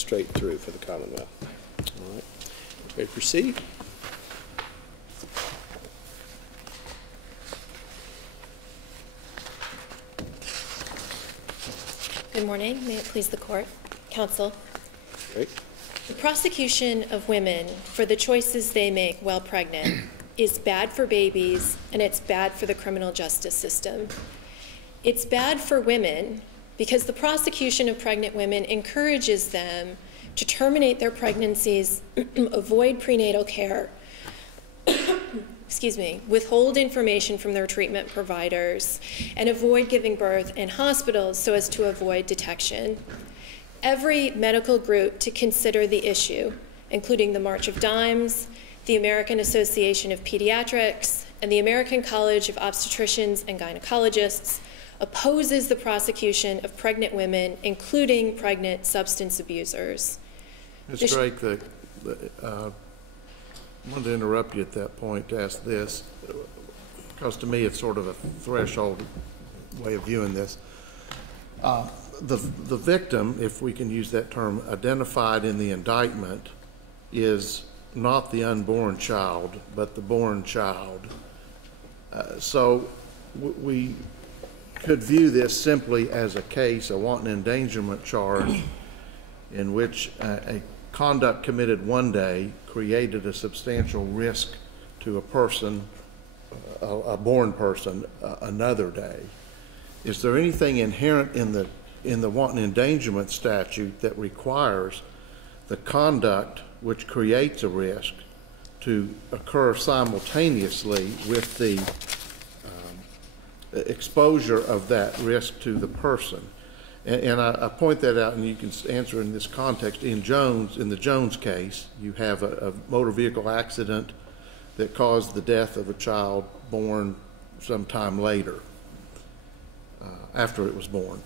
straight through for the Commonwealth. All right. Ready to proceed? Good morning. May it please the court, counsel. Great. The prosecution of women for the choices they make while pregnant is bad for babies, and it's bad for the criminal justice system. It's bad for women because the prosecution of pregnant women encourages them to terminate their pregnancies, avoid prenatal care, withhold information from their treatment providers, and avoid giving birth in hospitals so as to avoid detection. Every medical group to consider the issue, including the March of Dimes, the American Association of Pediatrics, and the American College of Obstetricians and Gynecologists, opposes the prosecution of pregnant women, including pregnant substance abusers. Ms. Drake, I wanted to interrupt you at that point to ask this, because to me it's sort of a threshold way of viewing this. The victim, if we can use that term, identified in the indictment is not the unborn child, but the born child. So we could view this simply as a case, a wanton endangerment charge, in which a conduct committed one day created a substantial risk to a person, a born person, another day. Is there anything inherent in the wanton endangerment statute that requires the conduct which creates a risk to occur simultaneously with the exposure of that risk to the person? And I point that out, and you can answer in this context. In the Jones case, you have a motor vehicle accident that caused the death of a child born sometime later, after it was born.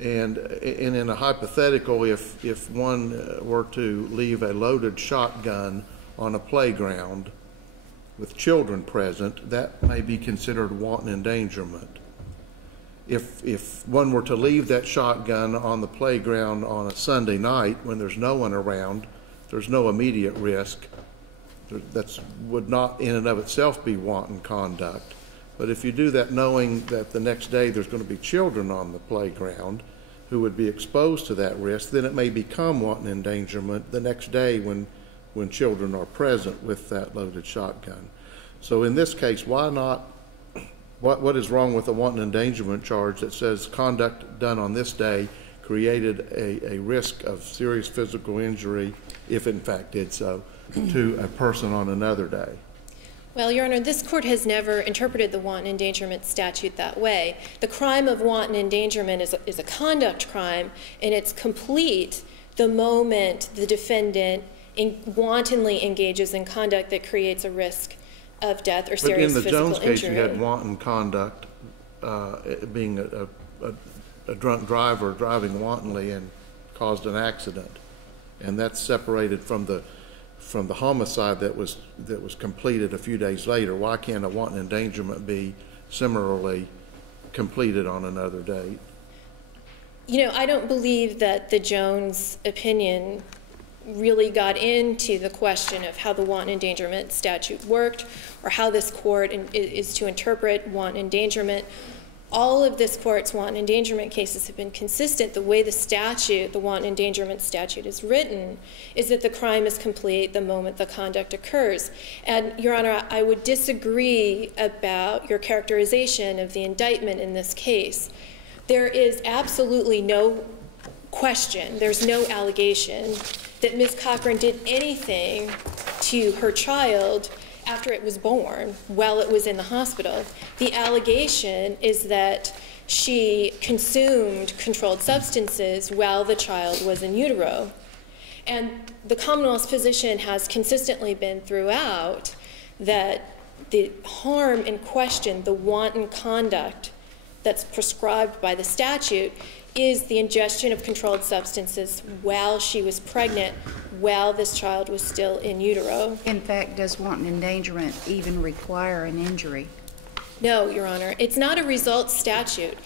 And in a hypothetical, if one were to leave a loaded shotgun on a playground with children present, that may be considered wanton endangerment. If one were to leave that shotgun on the playground on a Sunday night when there's no one around, there's no immediate risk, that would not in and of itself be wanton conduct. But if you do that knowing that the next day there's going to be children on the playground who would be exposed to that risk, then it may become wanton endangerment the next day when children are present with that loaded shotgun. So in this case, why not? What is wrong with a wanton endangerment charge that says conduct done on this day created a risk of serious physical injury, if in fact did so, to a person on another day? Well, Your Honor, this court has never interpreted the wanton endangerment statute that way. The crime of wanton endangerment is a conduct crime, and it's complete the moment the defendant wantonly engages in conduct that creates a risk of death or serious physical injury. But in the Jones case, you had wanton conduct, being a drunk driver driving wantonly and caused an accident, and that's separated from the homicide that was completed a few days later. Why can't a wanton endangerment be similarly completed on another date? You know, I don't believe that the Jones opinion really got into the question of how the wanton endangerment statute worked or how this court is to interpret wanton endangerment. All of this court's wanton endangerment cases have been consistent. The way the wanton endangerment statute is written is that the crime is complete the moment the conduct occurs. And, Your Honor, I would disagree about your characterization of the indictment in this case. There is absolutely no question, there's no allegation that Ms. Cochran did anything to her child after it was born, while it was in the hospital. The allegation is that she consumed controlled substances while the child was in utero. And the Commonwealth's position has consistently been throughout that the harm in question, the wanton conduct that's prescribed by the statute, is the ingestion of controlled substances while she was pregnant, while this child was still in utero. In fact, does wanton endangerment even require an injury? No, Your Honor. It's not a results statute.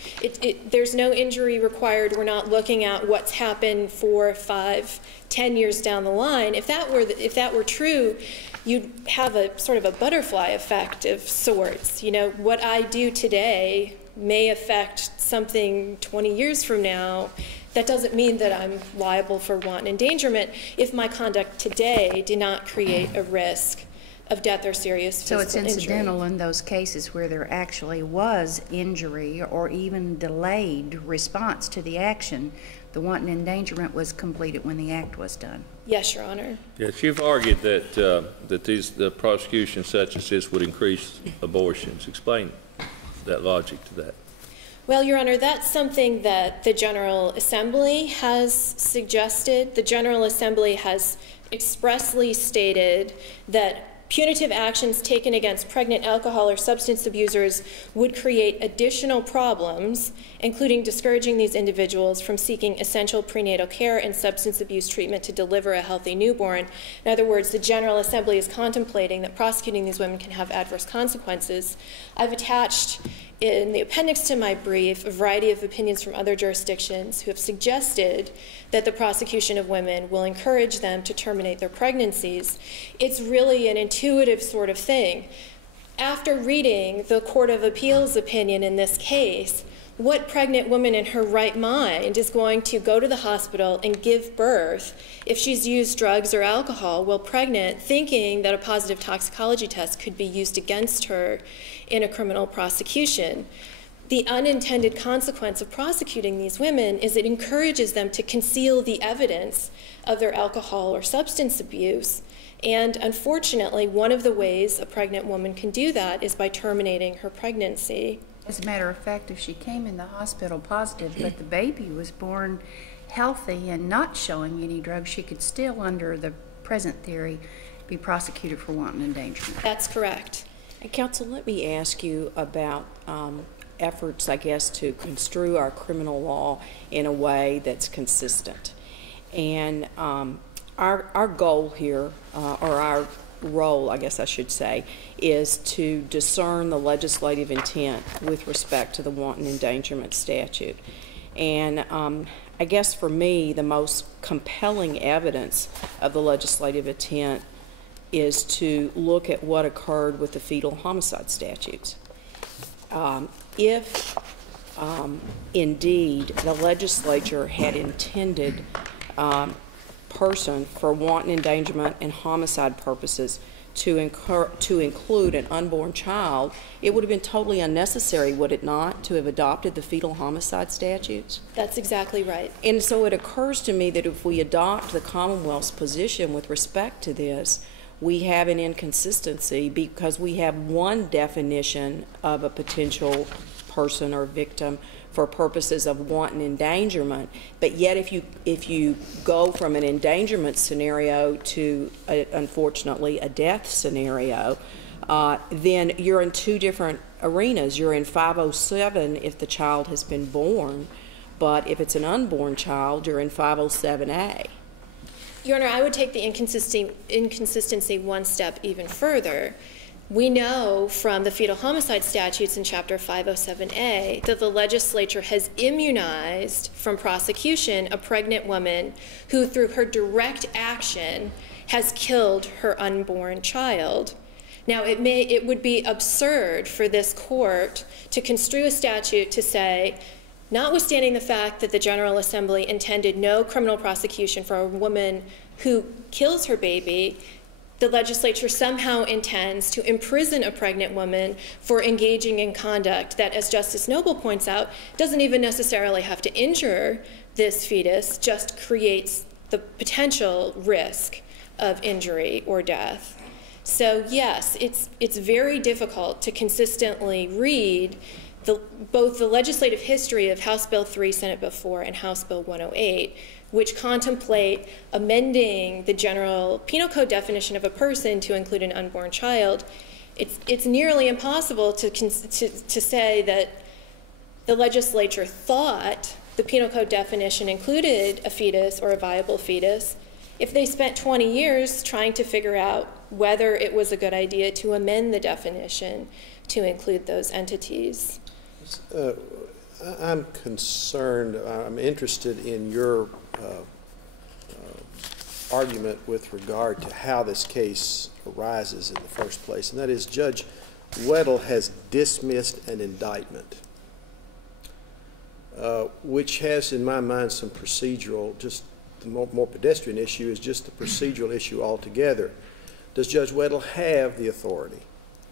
There's no injury required. We're not looking at what's happened 4, 5, 10 years down the line. If that were true, you'd have a sort of a butterfly effect of sorts. You know, what I do today may affect something 20 years from now. That doesn't mean that I'm liable for wanton endangerment if my conduct today did not create a risk of death or serious physical injury. So it's incidental in those cases where there actually was injury or even delayed response to the action. The wanton endangerment was completed when the act was done. Yes, Your Honor. Yes, you've argued that the prosecution such as this would increase abortions. Explain that logic to that. Well, Your Honor, that's something that the General Assembly has suggested. The General Assembly has expressly stated that punitive actions taken against pregnant alcohol or substance abusers would create additional problems, including discouraging these individuals from seeking essential prenatal care and substance abuse treatment to deliver a healthy newborn. In other words, the General Assembly is contemplating that prosecuting these women can have adverse consequences. I've attached in the appendix to my brief a variety of opinions from other jurisdictions who have suggested that the prosecution of women will encourage them to terminate their pregnancies. It's really an intuitive sort of thing. After reading the Court of Appeals opinion in this case, what pregnant woman in her right mind is going to go to the hospital and give birth if she's used drugs or alcohol while pregnant, thinking that a positive toxicology test could be used against her in a criminal prosecution? The unintended consequence of prosecuting these women is it encourages them to conceal the evidence of their alcohol or substance abuse. And unfortunately, one of the ways a pregnant woman can do that is by terminating her pregnancy. As a matter of fact, if she came in the hospital positive, but the baby was born healthy and not showing any drugs, she could still, under the present theory, be prosecuted for wanton endangerment. That's correct. And counsel, let me ask you about efforts, I guess, to construe our criminal law in a way that's consistent. And our goal here, or our role, I guess I should say, is to discern the legislative intent with respect to the wanton endangerment statute. And I guess for me, the most compelling evidence of the legislative intent is to look at what occurred with the fetal homicide statutes. If indeed the legislature had intended person for wanton endangerment and homicide purposes to include an unborn child, it would have been totally unnecessary, would it not, to have adopted the fetal homicide statutes? That's exactly right. And so it occurs to me that if we adopt the Commonwealth's position with respect to this, we have an inconsistency because we have one definition of a potential person or victim for purposes of wanton endangerment, but yet if you go from an endangerment scenario to, unfortunately, a death scenario, then you're in two different arenas. You're in 507 if the child has been born, but if it's an unborn child, you're in 507A. Your Honor, I would take the inconsistency one step even further. We know from the fetal homicide statutes in Chapter 507A that the legislature has immunized from prosecution a pregnant woman who, through her direct action, has killed her unborn child. Now, it would be absurd for this court to construe a statute to say, notwithstanding the fact that the General Assembly intended no criminal prosecution for a woman who kills her baby, the legislature somehow intends to imprison a pregnant woman for engaging in conduct that, as Justice Noble points out, doesn't even necessarily have to injure this fetus, just creates the potential risk of injury or death. So yes, it's very difficult to consistently read both the legislative history of House Bill 3, Senate Bill 4, and House Bill 108, which contemplate amending the general penal code definition of a person to include an unborn child. It's nearly impossible to say that the legislature thought the penal code definition included a fetus or a viable fetus if they spent 20 years trying to figure out whether it was a good idea to amend the definition to include those entities. I'm concerned, I'm interested in your argument with regard to how this case arises in the first place, and that is Judge Weddle has dismissed an indictment, which has in my mind some procedural, just the more pedestrian issue is just the procedural issue altogether. Does Judge Weddle have the authority?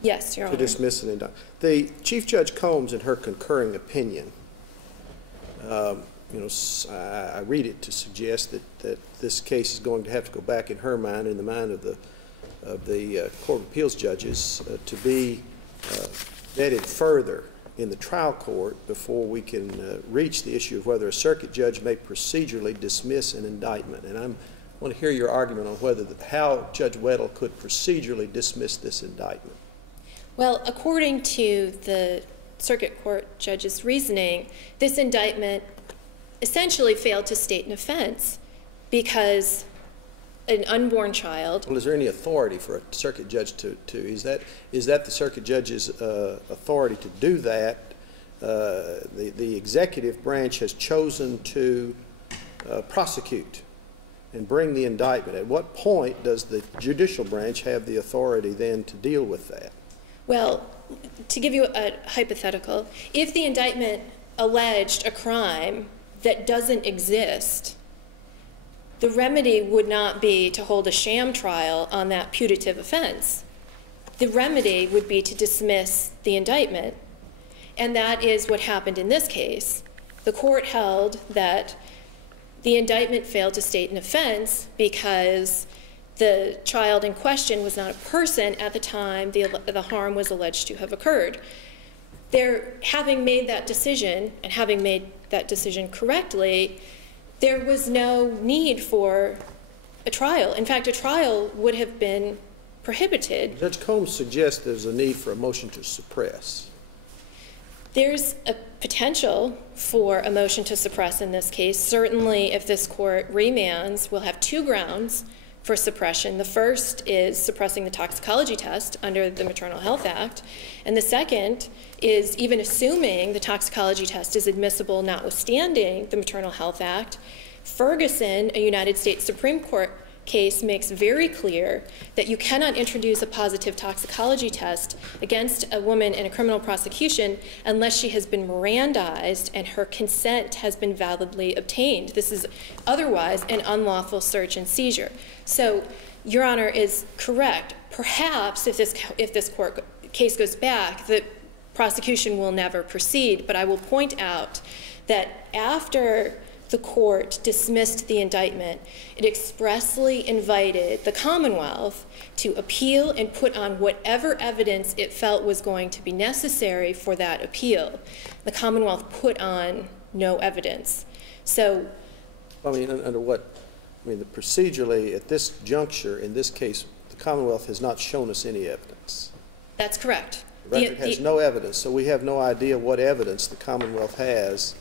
Yes, Your Honor. To dismiss an indictment? The Chief Judge Combs, in her concurring opinion, I read it to suggest that this case is going to have to go back in her mind, in the mind of the Court of Appeals judges, to be vetted further in the trial court before we can reach the issue of whether a circuit judge may procedurally dismiss an indictment. And I want to hear your argument on how Judge Weddle could procedurally dismiss this indictment. Well, according to the circuit court judge's reasoning, this indictment essentially failed to state an offense because an unborn child. Well, is there any authority for a circuit judge to is that the circuit judge's authority to do that? The executive branch has chosen to prosecute and bring the indictment. At what point does the judicial branch have the authority then to deal with that? Well, to give you a hypothetical, if the indictment alleged a crime that doesn't exist, the remedy would not be to hold a sham trial on that putative offense. The remedy would be to dismiss the indictment, and that is what happened in this case. The court held that the indictment failed to state an offense because the child in question was not a person at the time the harm was alleged to have occurred. Having made that decision, and having made that decision correctly, there was no need for a trial. In fact, a trial would have been prohibited. Judge Combs suggests there's a need for a motion to suppress. There's a potential for a motion to suppress in this case. Certainly, if this court remands, we'll have two grounds for suppression. The first is suppressing the toxicology test under the Maternal Health Act, and the second is even assuming the toxicology test is admissible notwithstanding the Maternal Health Act. Ferguson, a United States Supreme Court case, makes very clear that you cannot introduce a positive toxicology test against a woman in a criminal prosecution unless she has been Mirandized and her consent has been validly obtained. This is otherwise an unlawful search and seizure. So, Your Honor is correct. Perhaps if this court case goes back, the prosecution will never proceed, but I will point out that after the court dismissed the indictment, it expressly invited the Commonwealth to appeal and put on whatever evidence it felt was going to be necessary for that appeal. The Commonwealth put on no evidence. So, I mean, under what? I mean, procedurally, at this juncture, in this case, the Commonwealth has not shown us any evidence. That's correct. The record has no evidence, so we have no idea what evidence the Commonwealth has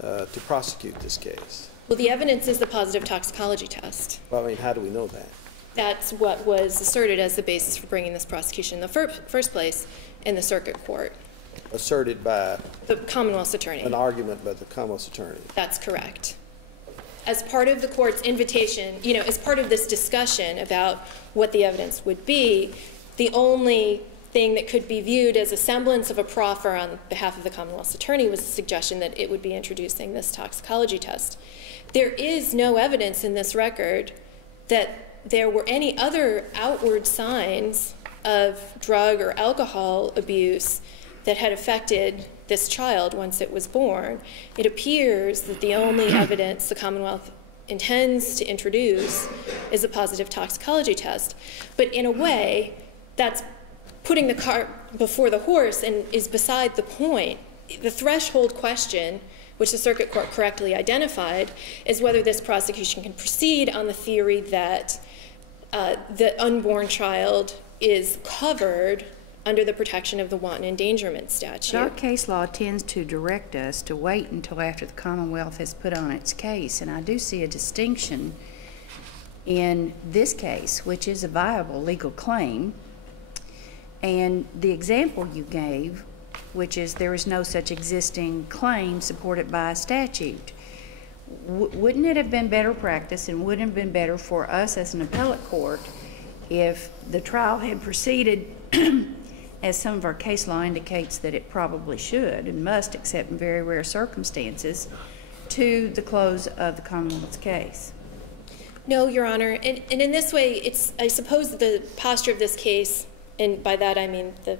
to prosecute this case. Well, the evidence is the positive toxicology test. Well, I mean, how do we know that? That's what was asserted as the basis for bringing this prosecution in the first place in the circuit court. Asserted by? The Commonwealth's attorney. An argument by the Commonwealth's attorney. That's correct. As part of the court's invitation, as part of this discussion about what the evidence would be, the only thing that could be viewed as a semblance of a proffer on behalf of the Commonwealth's attorney was a suggestion that it would be introducing this toxicology test. There is no evidence in this record that there were any other outward signs of drug or alcohol abuse that had affected this child once it was born. It appears that the only evidence the Commonwealth intends to introduce is a positive toxicology test. But in a way, that's putting the cart before the horse and is beside the point. The threshold question, which the circuit court correctly identified, is whether this prosecution can proceed on the theory that the unborn child is covered under the protection of the wanton endangerment statute. But our case law tends to direct us to wait until after the Commonwealth has put on its case, and I do see a distinction in this case, which is a viable legal claim, And the example you gave, which is there is no such existing claim supported by a statute, wouldn't it have been better practice and wouldn't it have been better for us as an appellate court if the trial had proceeded, as some of our case law indicates that it probably should and must, except in very rare circumstances, to the close of the Commonwealth's case? No, Your Honor. And in this way, I suppose the posture of this case, and by that I mean the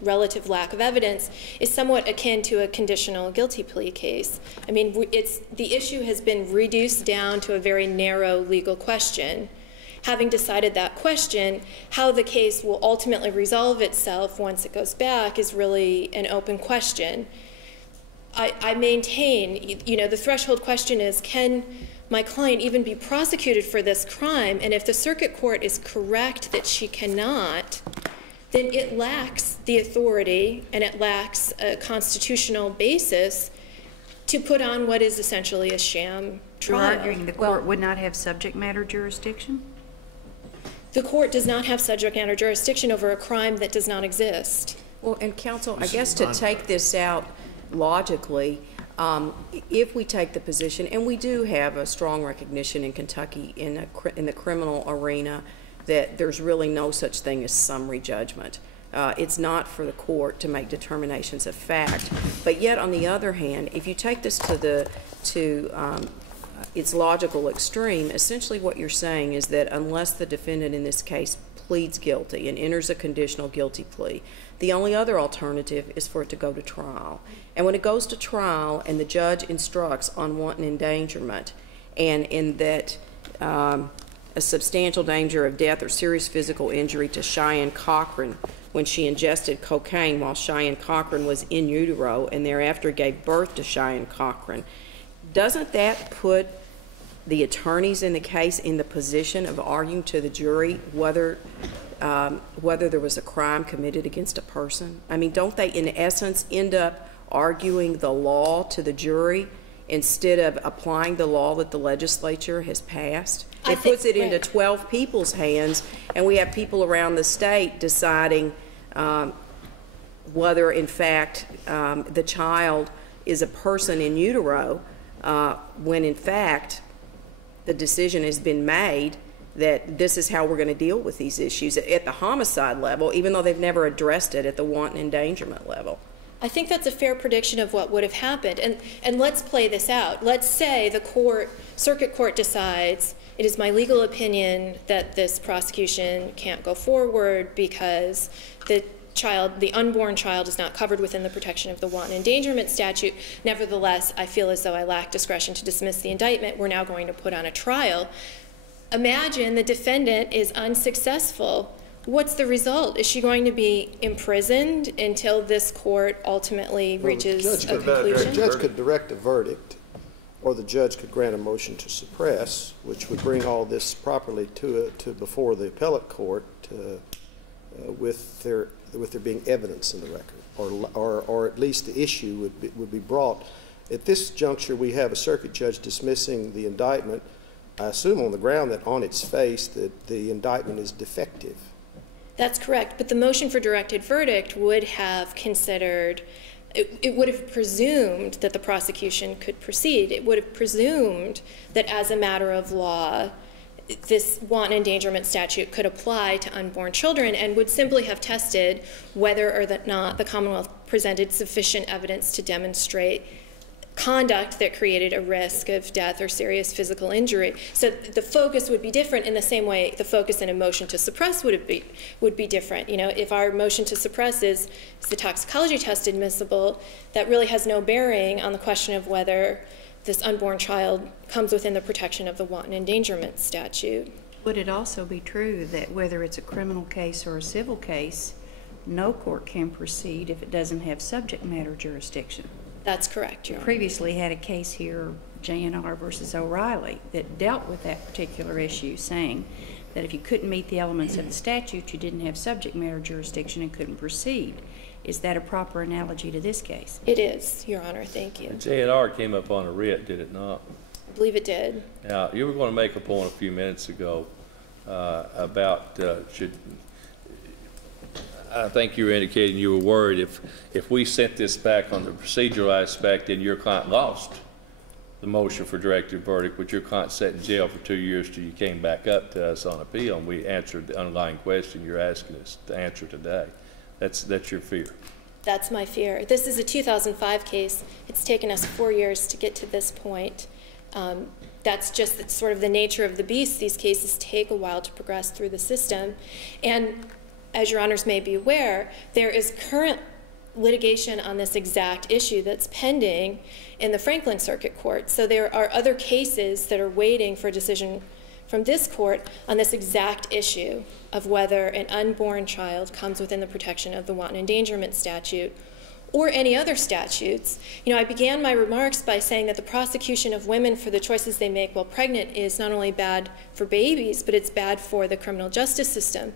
relative lack of evidence, is somewhat akin to a conditional guilty plea case. I mean, the issue has been reduced down to a very narrow legal question. Having decided that question, how the case will ultimately resolve itself once it goes back is really an open question. I maintain, the threshold question is, can my client even be prosecuted for this crime? And if the circuit court is correct that she cannot, then it lacks the authority and it lacks a constitutional basis to put on what is essentially a sham trial. You're arguing the court would not have subject matter jurisdiction? The court does not have subject matter jurisdiction over a crime that does not exist. Well, and counsel, I guess to take this out logically, if we take the position, and we do have a strong recognition in Kentucky in the criminal arena that there's really no such thing as summary judgment. It's not for the court to make determinations of fact. But yet, on the other hand, if you take this to its logical extreme, essentially what you're saying is that unless the defendant in this case pleads guilty and enters a conditional guilty plea, the only other alternative is for it to go to trial. And when it goes to trial and the judge instructs on wanton endangerment, and in that a substantial danger of death or serious physical injury to Cheyenne Cochran when she ingested cocaine while Cheyenne Cochran was in utero and thereafter gave birth to Cheyenne Cochran, doesn't that put the attorneys in the case in the position of arguing to the jury whether there was a crime committed against a person? I mean, don't they in essence end up arguing the law to the jury instead of applying the law that the legislature has passed? It puts it into 12 people's hands, and we have people around the state deciding whether, in fact, the child is a person in utero, when, in fact, the decision has been made that this is how we're going to deal with these issues at the homicide level, even though they've never addressed it at the wanton endangerment level. I think that's a fair prediction of what would have happened. And let's play this out. Let's say the circuit court decides it is my legal opinion that this prosecution can't go forward because the unborn child is not covered within the protection of the wanton endangerment statute. Nevertheless, I feel as though I lack discretion to dismiss the indictment. We're now going to put on a trial. Imagine the defendant is unsuccessful. What's the result? Is she going to be imprisoned until this court ultimately reaches a conclusion? The judge could direct a verdict, or the judge could grant a motion to suppress, which would bring all this properly to before the appellate court with there being evidence in the record, or at least the issue would be brought. At this juncture, we have a circuit judge dismissing the indictment, I assume on the ground that on its face that the indictment is defective. That's correct, but the motion for directed verdict would have considered, it would have presumed that the prosecution could proceed. It would have presumed that as a matter of law, this wanton endangerment statute could apply to unborn children, and would simply have tested whether or not the Commonwealth presented sufficient evidence to demonstrate conduct that created a risk of death or serious physical injury. So the focus would be different in the same way the focus in a motion to suppress would be different. If our motion to suppress is the toxicology test admissible, that really has no bearing on the question of whether this unborn child comes within the protection of the wanton endangerment statute. Would it also be true that whether it's a criminal case or a civil case, no court can proceed if it doesn't have subject matter jurisdiction? That's correct, Your Honor. Previously had a case here, JNR versus O'Reilly, that dealt with that particular issue, saying that if you couldn't meet the elements of the statute, you didn't have subject matter jurisdiction and couldn't proceed. Is that a proper analogy to this case? It is, Your Honor. Thank you. JNR came up on a writ, did it not? I believe it did. Now, you were going to make a point a few minutes ago about I think you were indicating you were worried if we sent this back on the procedural aspect and your client lost the motion for directed verdict, would your client sat in jail for 2 years till you came back up to us on appeal and we answered the underlying question you're asking us to answer today? That's your fear. That's my fear. This is a 2005 case. It's taken us 4 years to get to this point. That's sort of the nature of the beast. These cases take a while to progress through the system. And as your honors may be aware, there is current litigation on this exact issue that's pending in the Franklin Circuit Court. So there are other cases that are waiting for a decision from this court on this exact issue of whether an unborn child comes within the protection of the wanton endangerment statute or any other statutes. You know, I began my remarks by saying that the prosecution of women for the choices they make while pregnant is not only bad for babies, but it's bad for the criminal justice system.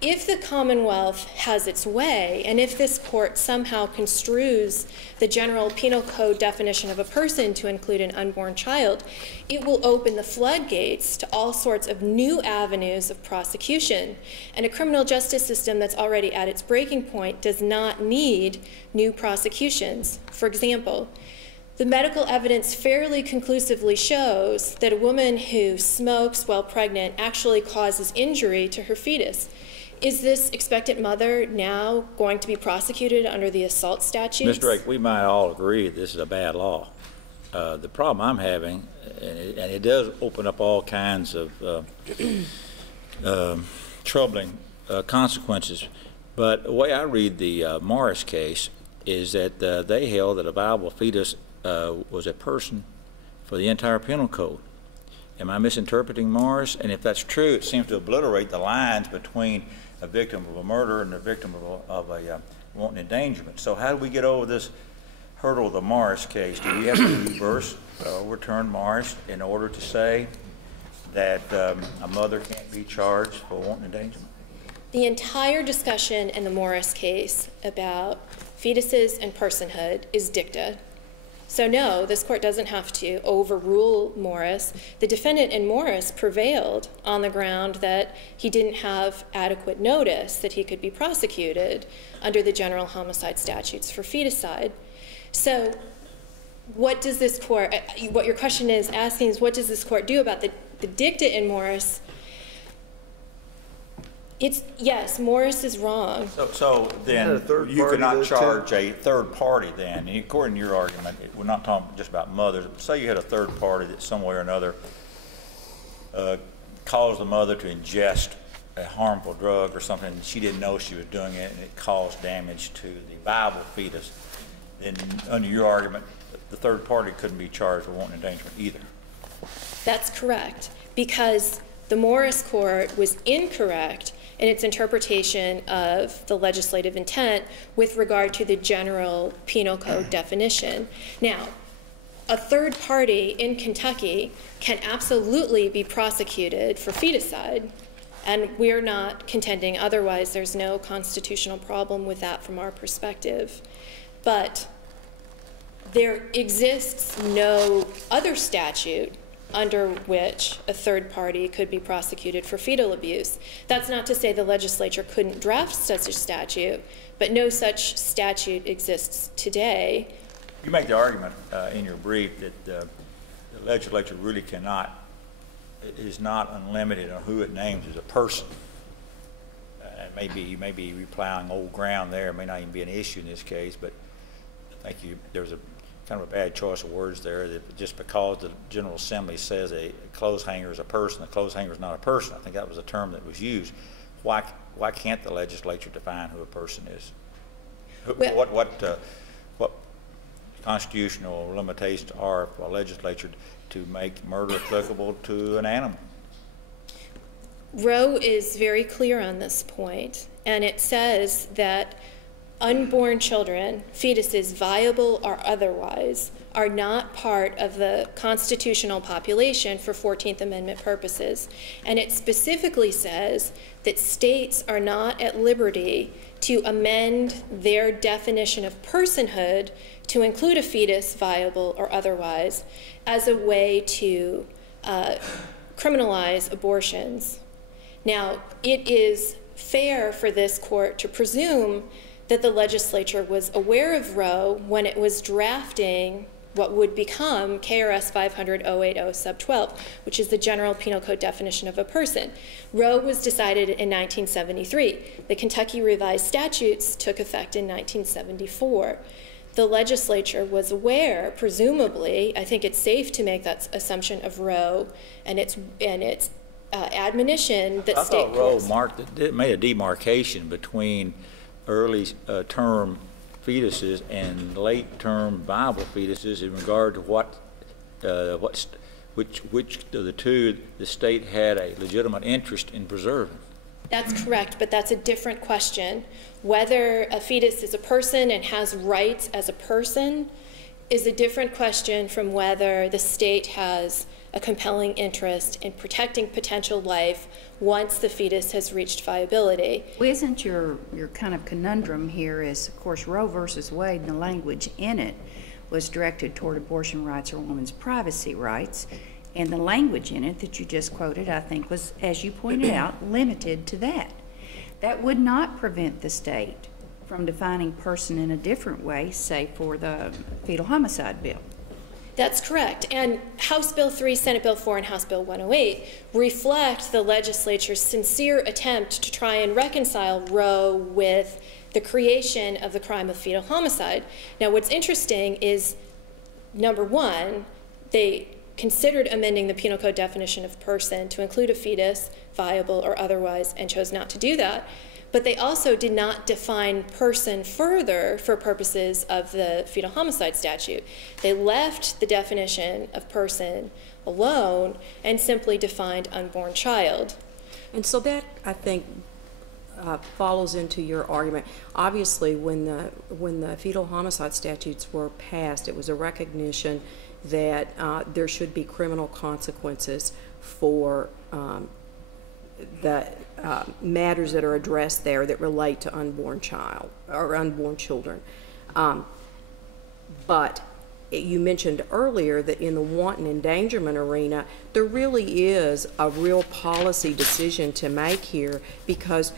If the Commonwealth has its way, and if this court somehow construes the general penal code definition of a person to include an unborn child, it will open the floodgates to all sorts of new avenues of prosecution. And a criminal justice system that's already at its breaking point does not need new prosecutions. For example, the medical evidence fairly conclusively shows that a woman who smokes while pregnant actually causes injury to her fetus. Is this expectant mother now going to be prosecuted under the assault statutes? Ms. Drake, we might all agree this is a bad law. The problem I'm having, and it does open up all kinds of troubling consequences, but the way I read the Morris case is that they held that a viable fetus was a person for the entire penal code. Am I misinterpreting Morris? And if that's true, it seems to obliterate the lines between a victim of a murder and a victim of a wanton endangerment. So how do we get over this hurdle of the Morris case? Do we have to reverse, overturn Morris in order to say that a mother can't be charged for wanton endangerment? The entire discussion in the Morris case about fetuses and personhood is dicta. So no, this court doesn't have to overrule Morris. The defendant in Morris prevailed on the ground that he didn't have adequate notice that he could be prosecuted under the general homicide statutes for feticide. So what does this court, what your question is asking is, what does this court do about the dicta in Morris? Yes, Morris is wrong. So then you could not charge a third party then. And according to your argument, we're not talking just about mothers. Say you had a third party that some way or another caused the mother to ingest a harmful drug or something, and she didn't know she was doing it, and it caused damage to the viable fetus. Then under your argument, the third party couldn't be charged with wanton endangerment either. That's correct, because the Morris court was incorrect in its interpretation of the legislative intent with regard to the general penal code definition. Now, a third party in Kentucky can absolutely be prosecuted for feticide, and we're not contending otherwise. There's no constitutional problem with that from our perspective. But there exists no other statute under which a third party could be prosecuted for fetal abuse. That's not to say the legislature couldn't draft such a statute, but no such statute exists today. You make the argument in your brief that the legislature really is not unlimited on who it names as a person. You may be replowing old ground there. It may not even be an issue in this case, but I think there's a kind of a bad choice of words there, that just because the General Assembly says a clothes hanger is a person, a clothes hanger is not a person. I think that was a term that was used. Why can't the legislature define who a person is? What constitutional limitations are for a legislature to make murder applicable to an animal? Roe is very clear on this point, and it says that unborn children, fetuses, viable or otherwise, are not part of the constitutional population for 14th Amendment purposes. And it specifically says that states are not at liberty to amend their definition of personhood to include a fetus, viable or otherwise, as a way to criminalize abortions. Now, it is fair for this court to presume that the legislature was aware of Roe when it was drafting what would become KRS 500-080 sub 12, which is the general penal code definition of a person. Roe was decided in 1973. The Kentucky revised statutes took effect in 1974. The legislature was aware, presumably, I think it's safe to make that assumption of Roe and its admonition that state courts. I thought Roe made a demarcation between early term fetuses and late-term viable fetuses in regard to which of the two the state had a legitimate interest in preserving. That's correct, but that's a different question. Whether a fetus is a person and has rights as a person is a different question from whether the state has a compelling interest in protecting potential life once the fetus has reached viability. Well, isn't your kind of conundrum here is, of course, Roe versus Wade and the language in it was directed toward abortion rights or women's privacy rights, and the language in it that you just quoted, I think, was, as you pointed out, limited to that. That would not prevent the state from defining person in a different way, say for the fetal homicide bill. That's correct. And House Bill 3, Senate Bill 4, and House Bill 108 reflect the legislature's sincere attempt to try and reconcile Roe with the creation of the crime of fetal homicide. Now, what's interesting is, number one, they considered amending the penal code definition of person to include a fetus, viable or otherwise, and chose not to do that. But they also did not define person further for purposes of the fetal homicide statute. They left the definition of person alone and simply defined unborn child. And so that, I think, follows into your argument. Obviously, when the fetal homicide statutes were passed, it was a recognition that there should be criminal consequences for the matters that are addressed there that relate to unborn child or unborn children. But you mentioned earlier that in the wanton endangerment arena, there really is a real policy decision to make here, because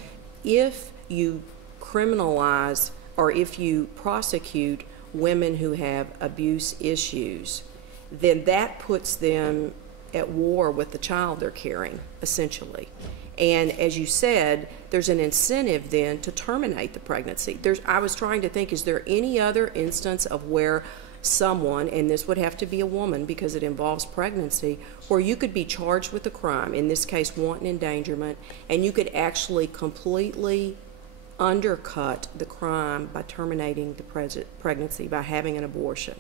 if you criminalize or if you prosecute women who have abuse issues, then that puts them at war with the child they're carrying, essentially. And as you said, there's an incentive then to terminate the pregnancy. I was trying to think, is there any other instance of where someone, and this would have to be a woman because it involves pregnancy, where you could be charged with a crime, in this case wanton endangerment, and you could actually completely undercut the crime by terminating the pregnancy, by having an abortion,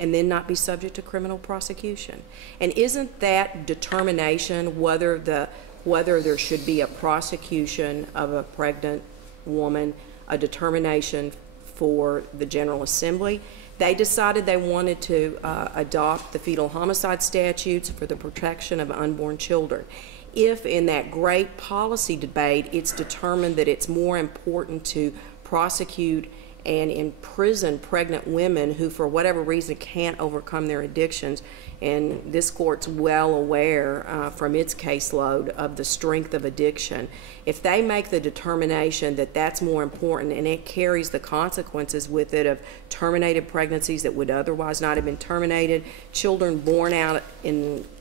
and then not be subject to criminal prosecution? And isn't that determination whether there should be a prosecution of a pregnant woman a determination for the General Assembly? They decided they wanted to adopt the fetal homicide statutes for the protection of unborn children. If in that great policy debate it's determined that it's more important to prosecute and imprison pregnant women who for whatever reason can't overcome their addictions, and this court's well aware from its caseload of the strength of addiction, if they make the determination that that's more important and it carries the consequences with it of terminated pregnancies that would otherwise not have been terminated, children born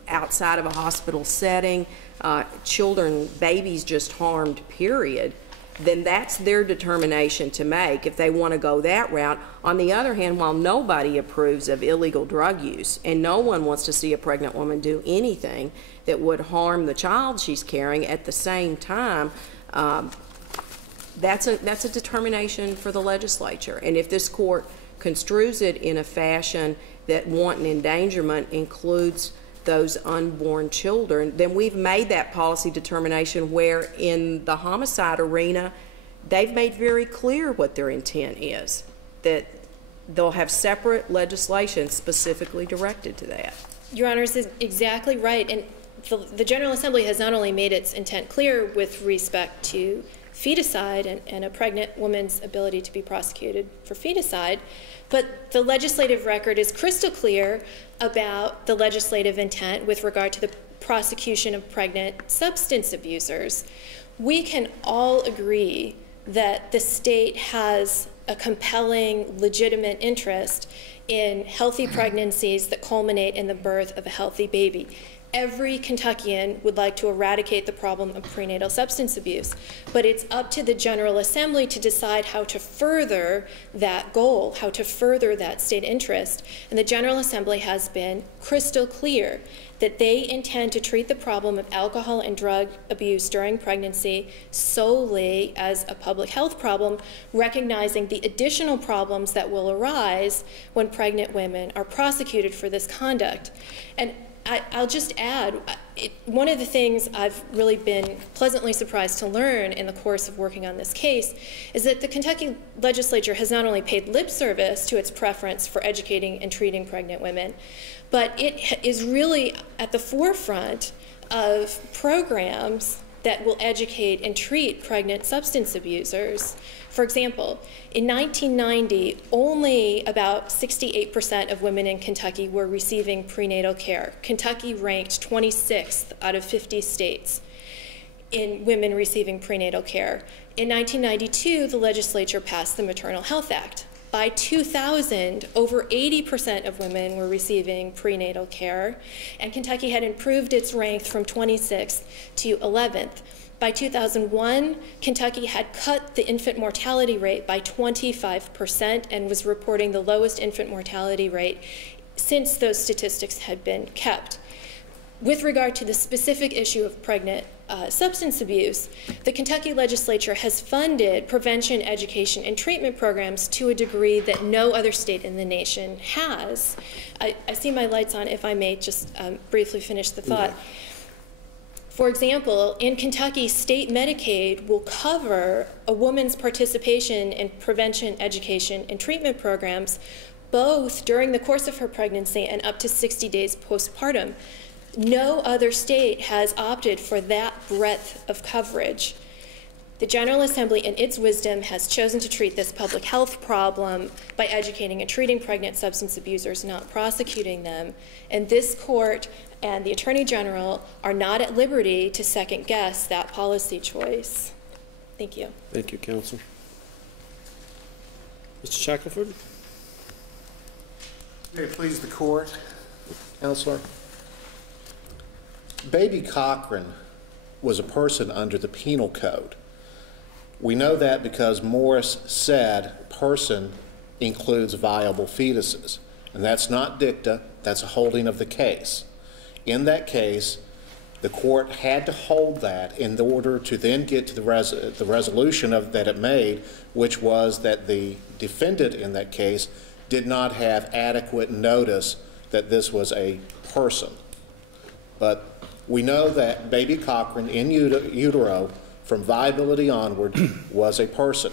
outside of a hospital setting, babies just harmed, period, then that's their determination to make if they want to go that route. On the other hand, while nobody approves of illegal drug use and no one wants to see a pregnant woman do anything that would harm the child she's carrying, at the same time, that's a determination for the legislature. And if this court construes it in a fashion that wanton endangerment includes those unborn children, then we've made that policy determination, where in the homicide arena, they've made very clear what their intent is, that they'll have separate legislation specifically directed to that. Your Honor is exactly right. And the General Assembly has not only made its intent clear with respect to feticide and a pregnant woman's ability to be prosecuted for feticide, but the legislative record is crystal clear about the legislative intent with regard to the prosecution of pregnant substance abusers. We can all agree that the state has a compelling, legitimate interest in healthy pregnancies that culminate in the birth of a healthy baby. Every Kentuckian would like to eradicate the problem of prenatal substance abuse, but it's up to the General Assembly to decide how to further that goal, how to further that state interest. And the General Assembly has been crystal clear that they intend to treat the problem of alcohol and drug abuse during pregnancy solely as a public health problem, recognizing the additional problems that will arise when pregnant women are prosecuted for this conduct. And I'll just add, one of the things I've really been pleasantly surprised to learn in the course of working on this case is that the Kentucky legislature has not only paid lip service to its preference for educating and treating pregnant women, but it is really at the forefront of programs that will educate and treat pregnant substance abusers. For example, in 1990, only about 68% of women in Kentucky were receiving prenatal care. Kentucky ranked 26th out of 50 states in women receiving prenatal care. In 1992, the legislature passed the Maternal Health Act. By 2000, over 80% of women were receiving prenatal care, and Kentucky had improved its rank from 26th to 11th. By 2001, Kentucky had cut the infant mortality rate by 25% and was reporting the lowest infant mortality rate since those statistics had been kept. With regard to the specific issue of pregnant substance abuse, the Kentucky legislature has funded prevention, education, and treatment programs to a degree that no other state in the nation has. I see my lights on. If I may just briefly finish the thought. Yeah. For example, in Kentucky, state Medicaid will cover a woman's participation in prevention, education, and treatment programs both during the course of her pregnancy and up to 60 days postpartum. No other state has opted for that breadth of coverage. The General Assembly, in its wisdom, has chosen to treat this public health problem by educating and treating pregnant substance abusers, not prosecuting them. And this court and the Attorney General are not at liberty to second-guess that policy choice. Thank you. Thank you, Counsel. Mr. Shackelford? May it please the Court, Counselor. Baby Cochran was a person under the Penal Code. We know that because Morris said person includes viable fetuses. And that's not dicta, that's a holding of the case. In that case, the court had to hold that in order to then get to the resolution that it made, which was that the defendant in that case did not have adequate notice that this was a person. But we know that baby Cochran in utero, from viability onward, was a person.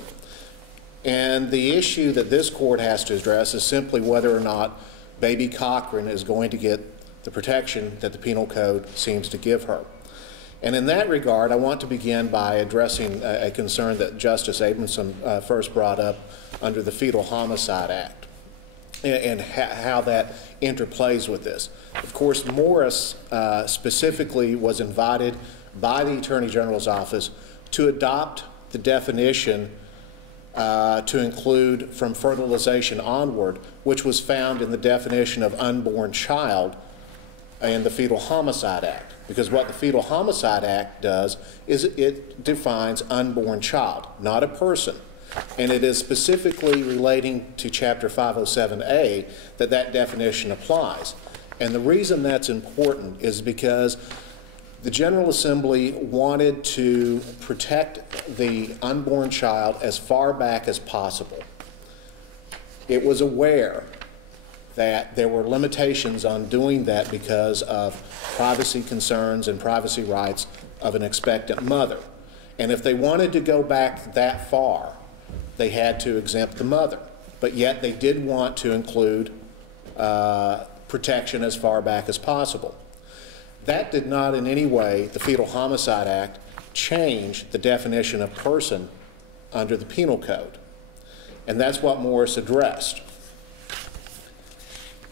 And the issue that this court has to address is simply whether or not baby Cochran is going to get the protection that the Penal Code seems to give her. And in that regard, I want to begin by addressing a concern that Justice Abramson first brought up under the Fetal Homicide Act and how that interplays with this. Of course, Morris specifically was invited by the Attorney General's office to adopt the definition to include from fertilization onward, which was found in the definition of unborn child in the Fetal Homicide Act. Because what the Fetal Homicide Act does is it defines unborn child, not a person. And it is specifically relating to Chapter 507A that that definition applies. And the reason that's important is because the General Assembly wanted to protect the unborn child as far back as possible. It was aware that there were limitations on doing that because of privacy concerns and privacy rights of an expectant mother. And if they wanted to go back that far, they had to exempt the mother. But yet they did want to include protection as far back as possible. That did not in any way, the Fetal Homicide Act, change the definition of person under the Penal Code. And that's what Morris addressed.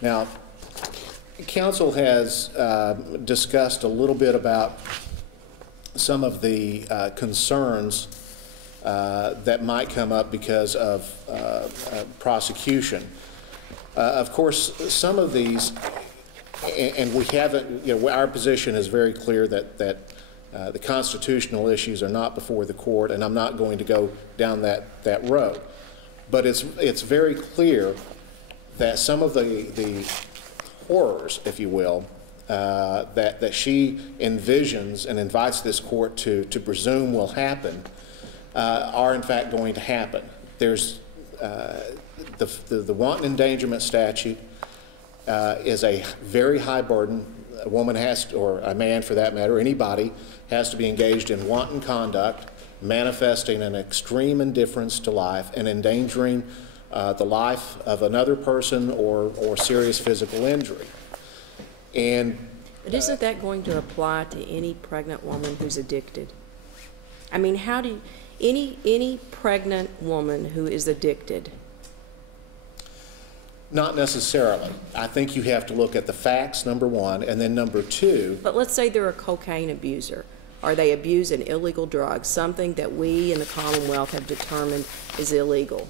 Now, Council has discussed a little bit about some of the concerns that might come up because of prosecution. Of course, some of these, and we haven't, our position is very clear that the constitutional issues are not before the court, and I'm not going to go down that road. But it's very clear that some of the horrors, if you will, that she envisions and invites this court to presume will happen are in fact going to happen. There's the wanton endangerment statute is a very high burden. A woman has to, or a man for that matter, anybody, has to be engaged in wanton conduct, manifesting an extreme indifference to life and endangering the life of another person or serious physical injury. But isn't that going to apply to any pregnant woman who's addicted? I mean, how do any pregnant woman who is addicted? Not necessarily. I think you have to look at the facts, number one, and then number two. But let's say they're a cocaine abuser, or they abuse an illegal drug, something that we in the Commonwealth have determined is illegal.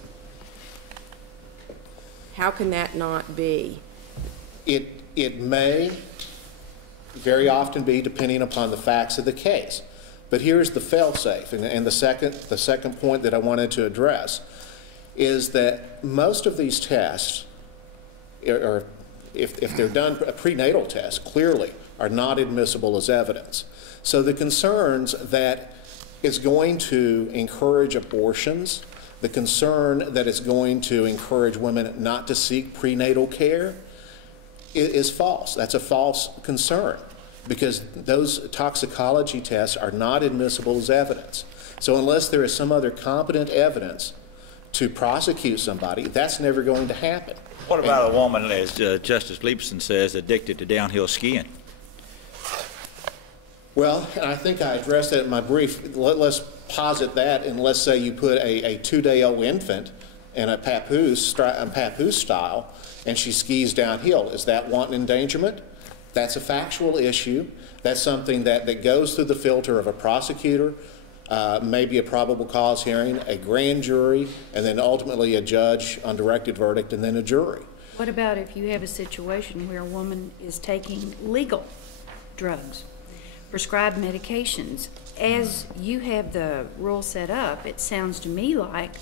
How can that not be? It may very often be, depending upon the facts of the case. But here's the fail-safe, and the second point that I wanted to address is that most of these tests, or if they're done, a prenatal test, clearly are not admissible as evidence. So the concerns that it's going to encourage abortions, the concern that it's going to encourage women not to seek prenatal care is false. That's a false concern, because those toxicology tests are not admissible as evidence. So unless there is some other competent evidence to prosecute somebody, that's never going to happen. What about a woman, as Justice Leibson says, addicted to downhill skiing? Well, and I think I addressed that in my brief. Let's posit that, and let's say you put a 2-day-old infant in a papoose style, and she skis downhill. Is that wanton endangerment? That's a factual issue. That's something that goes through the filter of a prosecutor, maybe a probable cause hearing, a grand jury, and then ultimately a judge on directed verdict, and then a jury. What about if you have a situation where a woman is taking legal drugs, prescribed medications? As you have the rule set up, it sounds to me like,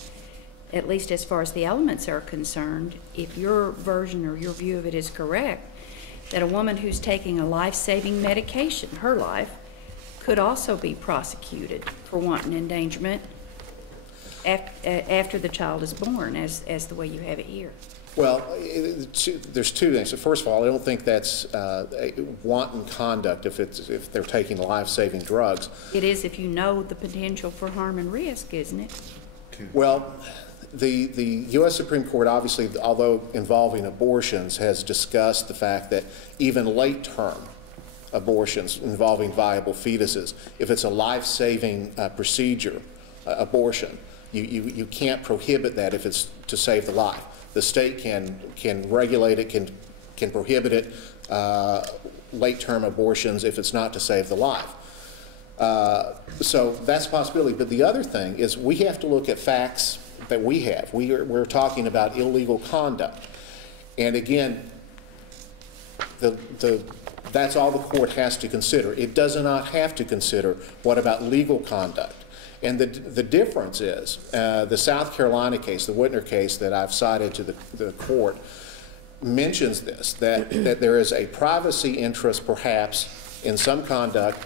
at least as far as the elements are concerned, if your version or your view of it is correct, that a woman who's taking a life-saving medication, her life, could also be prosecuted for wanton endangerment after the child is born, as the way you have it here. Well, there's two things. So first of all, I don't think that's wanton conduct if they're taking life-saving drugs. It is if you know the potential for harm and risk, isn't it? Well, the U.S. Supreme Court, obviously, although involving abortions, has discussed the fact that even late-term abortions involving viable fetuses, if it's a life-saving procedure, abortion, you can't prohibit that if it's to save the life. The state can regulate it, can prohibit it, late-term abortions, if it's not to save the life. So that's a possibility. But the other thing is we have to look at facts that we have. We're talking about illegal conduct. And again, that's all the court has to consider. It does not have to consider what about legal conduct. And the difference is, the South Carolina case, the Whitner case that I've cited to the court, mentions this, that there is a privacy interest perhaps in some conduct,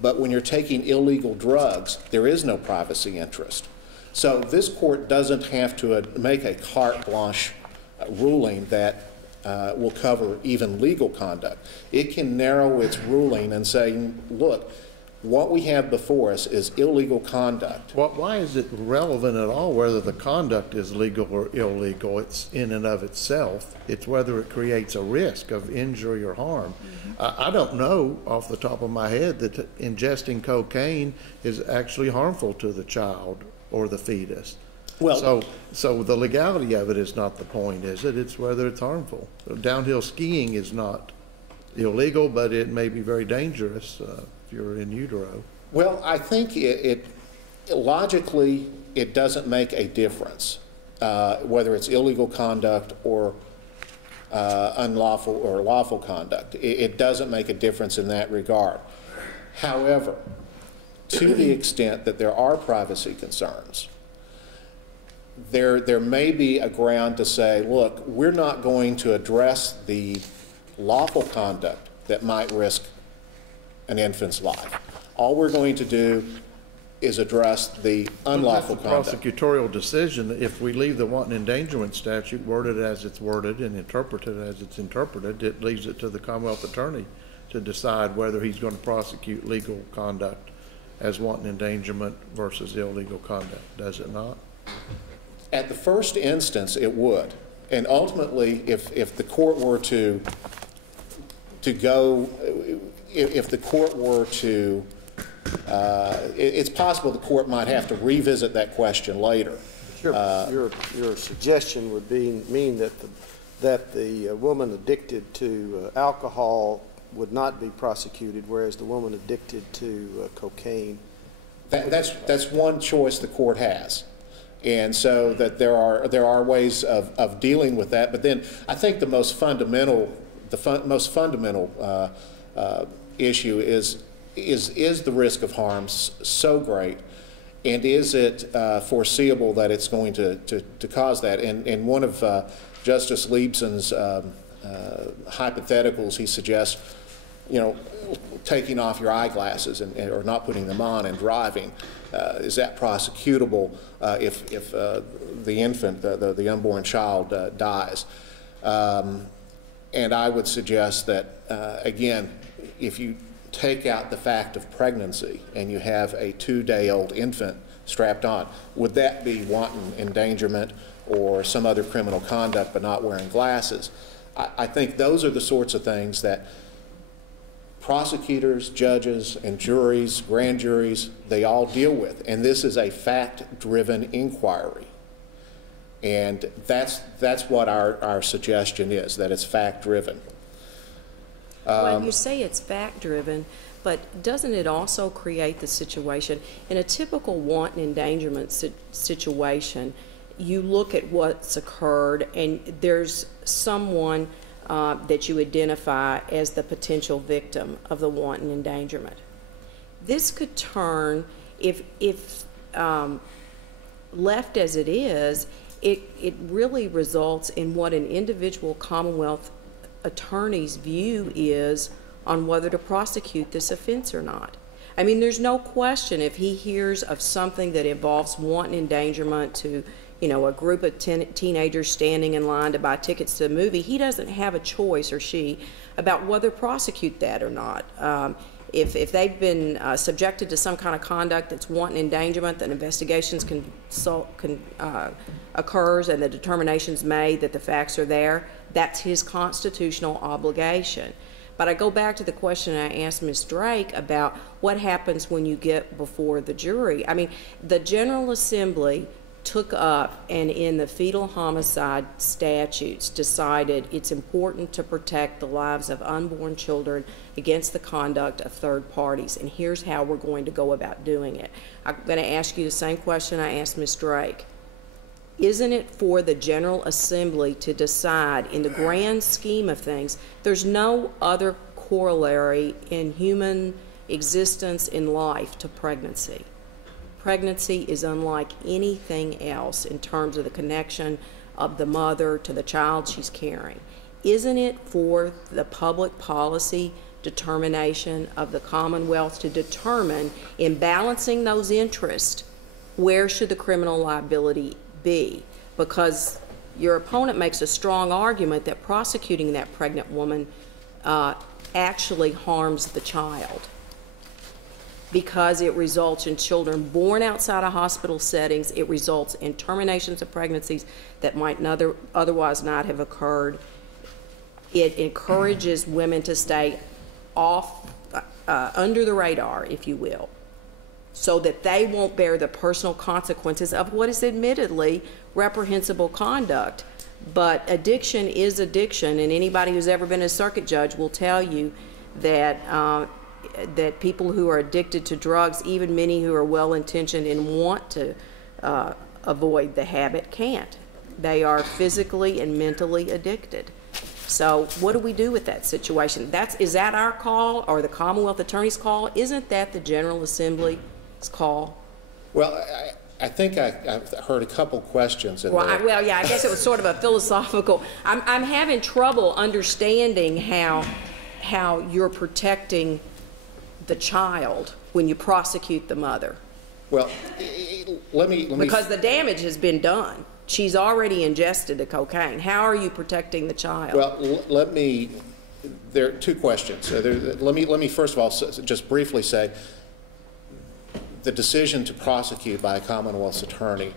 but when you're taking illegal drugs, there is no privacy interest. So this court doesn't have to make a carte blanche ruling that will cover even legal conduct. It can narrow its ruling and say, look, what we have before us is illegal conduct. Well, why is it relevant at all whether the conduct is legal or illegal? It's in and of itself. It's whether it creates a risk of injury or harm. I don't know off the top of my head that ingesting cocaine is actually harmful to the child or the fetus. Well, so the legality of it is not the point, is it? It's whether it's harmful. Downhill skiing is not illegal, but it may be very dangerous if you're in utero. Well, I think logically, it doesn't make a difference whether it's illegal conduct or unlawful or lawful conduct. It doesn't make a difference in that regard. However, to the extent that there are privacy concerns, there may be a ground to say, look, we're not going to address the lawful conduct that might risk an infant's life. All we're going to do is address the unlawful conduct. That's a prosecutorial decision. If we leave the wanton endangerment statute worded as it's worded and interpreted as it's interpreted, it leaves it to the Commonwealth attorney to decide whether he's going to prosecute legal conduct as wanton endangerment versus illegal conduct, does it not? At the first instance, it would. And ultimately, if the court were to go, if the court were to, it's possible the court might have to revisit that question later. Your suggestion would mean that the woman addicted to alcohol would not be prosecuted, whereas the woman addicted to cocaine. That's one choice the court has. And so that there are ways of dealing with that. But then I think the most fundamental issue is the risk of harm so great, and is it foreseeable that it's going to cause that? And one of Justice Liebson's hypotheticals, he suggests, taking off your eyeglasses or not putting them on and driving. Is that prosecutable if the infant, the unborn child, dies? And I would suggest that, again, if you take out the fact of pregnancy and you have a 2-day-old infant strapped on, would that be wanton endangerment or some other criminal conduct but not wearing glasses? I think those are the sorts of things that prosecutors, judges, and juries, grand juries, they all deal with. And this is a fact-driven inquiry. And that's what our suggestion is, that it's fact-driven. Well, you say it's fact-driven, but doesn't it also create the situation, in a typical wanton endangerment situation, you look at what's occurred and there's someone that you identify as the potential victim of the wanton endangerment. This could turn, if left as it is, it really results in what an individual Commonwealth attorney's view is on whether to prosecute this offense or not. I mean, there's no question if he hears of something that involves wanton endangerment to, a group of teenagers standing in line to buy tickets to a movie, he doesn't have a choice, or she, about whether to prosecute that or not. If they've been subjected to some kind of conduct that's wanton endangerment, then investigations occurs and the determination's made that the facts are there, that's his constitutional obligation. But I go back to the question I asked Ms. Drake about what happens when you get before the jury. I mean, the General Assembly took up and in the fetal homicide statutes decided it's important to protect the lives of unborn children against the conduct of third parties, and here's how we're going to go about doing it. I'm going to ask you the same question I asked Ms. Drake. Isn't it for the General Assembly to decide, in the grand scheme of things, there's no other corollary in human existence in life to pregnancy? Pregnancy is unlike anything else in terms of the connection of the mother to the child she's carrying. Isn't it for the public policy determination of the Commonwealth to determine, in balancing those interests, where should the criminal liability be? Because your opponent makes a strong argument that prosecuting that pregnant woman actually harms the child, because it results in children born outside of hospital settings. It results in terminations of pregnancies that might otherwise not have occurred. It encourages women to stay off, under the radar, if you will, so that they won't bear the personal consequences of what is admittedly reprehensible conduct. But addiction is addiction, and anybody who's ever been a circuit judge will tell you that that people who are addicted to drugs, even many who are well-intentioned and want to avoid the habit, can't. They are physically and mentally addicted. So what do we do with that situation? Is that our call or the Commonwealth Attorney's call? Isn't that the General Assembly's call? Well, I think I've heard a couple questions in there. Well, yeah, I guess it was sort of a philosophical. I'm having trouble understanding how you're protecting the child when you prosecute the mother. Well, let me because the damage has been done. She's already ingested the cocaine. How are you protecting the child? Well, there are two questions. Let me first of all just briefly say the decision to prosecute by a Commonwealth's attorney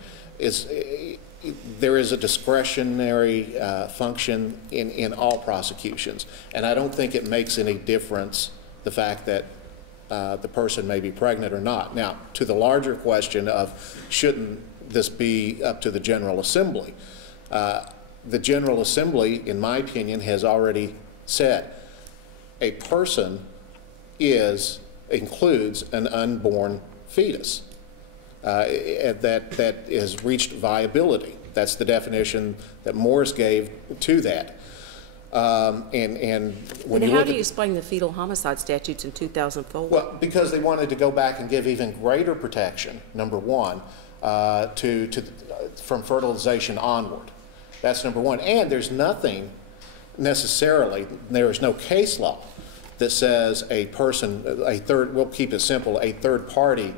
there is a discretionary function in all prosecutions, and I don't think it makes any difference the fact that the person may be pregnant or not. Now, to the larger question of shouldn't this be up to the General Assembly, the General Assembly, in my opinion, has already said a person includes an unborn fetus that has reached viability. That's the definition that Morris gave to that. And when then you how look do you explain the fetal homicide statutes in 2004? Well, because they wanted to go back and give even greater protection, number one, from fertilization onward. That's number one. And there's nothing necessarily, there is no case law that says a person, we'll keep it simple, a third party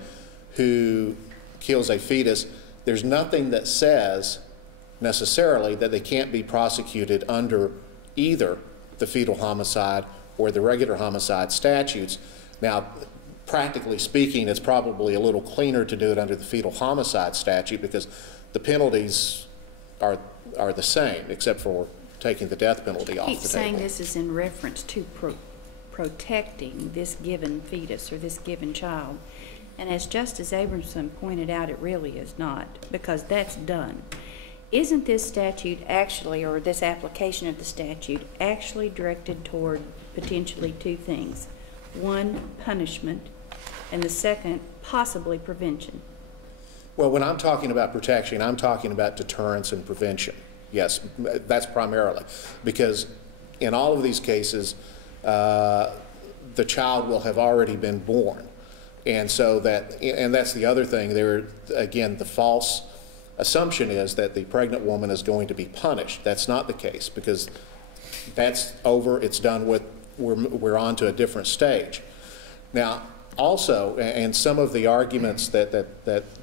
who kills a fetus, there's nothing that says necessarily that they can't be prosecuted under either the fetal homicide or the regular homicide statutes. Now, practically speaking, it's probably a little cleaner to do it under the fetal homicide statute because the penalties are the same, except for taking the death penalty off the table. Keep saying this is in reference to protecting this given fetus or this given child. And as Justice Abramson pointed out, it really is not, because that's done. Isn't this statute actually, or this application of the statute, actually directed toward potentially two things? One, punishment, and the second, possibly prevention. Well, when I'm talking about protection, I'm talking about deterrence and prevention. Yes, that's primarily. Because in all of these cases, the child will have already been born. And so that's the other thing there, again, the false assumption is that the pregnant woman is going to be punished. That's not the case, because that's over, it's done with, we're on to a different stage. Now, also, and some of the arguments that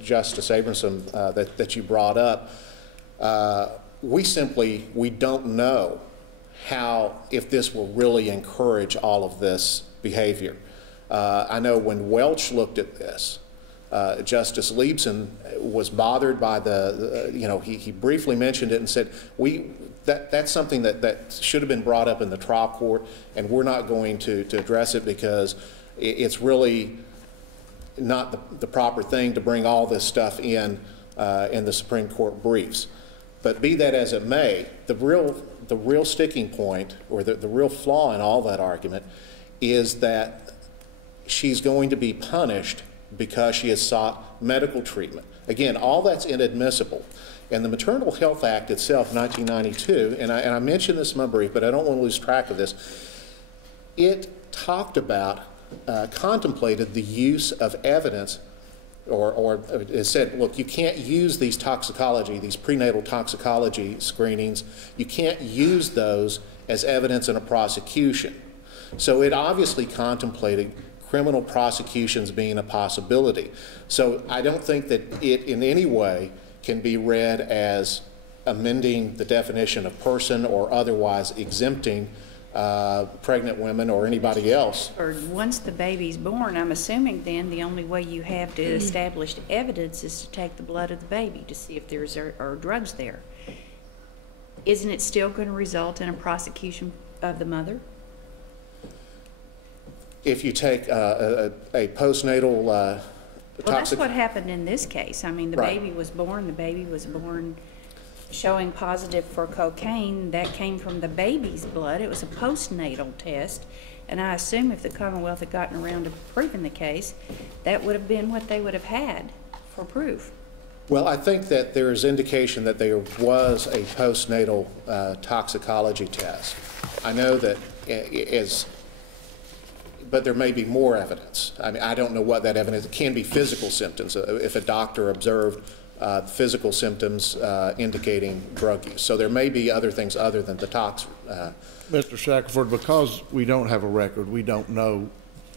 Justice Abramson, that you brought up, we don't know if this will really encourage all of this behavior. I know when Welch looked at this, Justice Liebson was bothered by he briefly mentioned it and said, that's something that should have been brought up in the trial court, and we're not going to address it because it's really not the proper thing to bring all this stuff in the Supreme Court briefs. But be that as it may, the real sticking point, or the real flaw in all that argument, is that she's going to be punished because she has sought medical treatment. Again, all that's inadmissible. And the Maternal Health Act itself, 1992, and I mentioned this in my brief, but I don't want to lose track of this, it talked about, contemplated the use of evidence, or it said, look, you can't use these prenatal toxicology screenings, you can't use those as evidence in a prosecution. So it obviously contemplated criminal prosecutions being a possibility. So I don't think that it in any way can be read as amending the definition of person or otherwise exempting pregnant women or anybody else. Or once the baby's born, I'm assuming then the only way you have to establish evidence is to take the blood of the baby to see if there's are drugs there. Isn't it still going to result in a prosecution of the mother? If you take a postnatal well, that's what happened in this case. I mean, the right. baby was born. The baby was born showing positive for cocaine, that came from the baby's blood. It was a postnatal test. And I assume if the Commonwealth had gotten around to proving the case, that would have been what they would have had for proof. Well, I think that there is indication that there was a postnatal toxicology test. I know that but there may be more evidence. I mean, I don't know what that evidence, it can be physical symptoms, if a doctor observed physical symptoms indicating drug use. So there may be other things other than the tox. Mr. Shackelford, because we don't have a record, we don't know